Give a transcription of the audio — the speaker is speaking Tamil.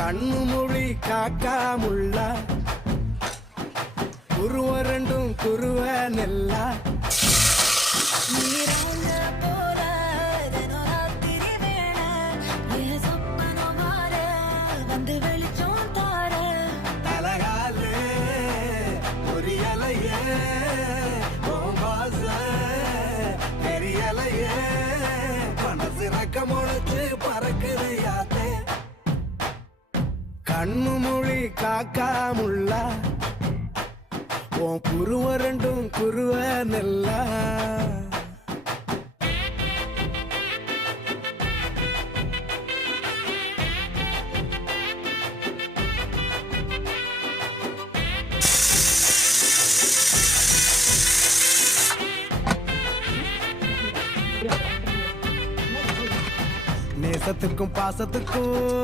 கண்ணு மொழி காக்காமுள்ள குருவ ரெண்டும் குருவ நெல்லா தலகாலே பொரியலையே ஓம்பாச பெரியலையே மனசு ரக்க முளைச்சு பறக்குது யாத்தே கண்ணு மொழி காக்காமுள்ள உன் குருவ ரெண்டும் குருவ நெல்லா நேசத்துக்கும் பாசத்துக்கும்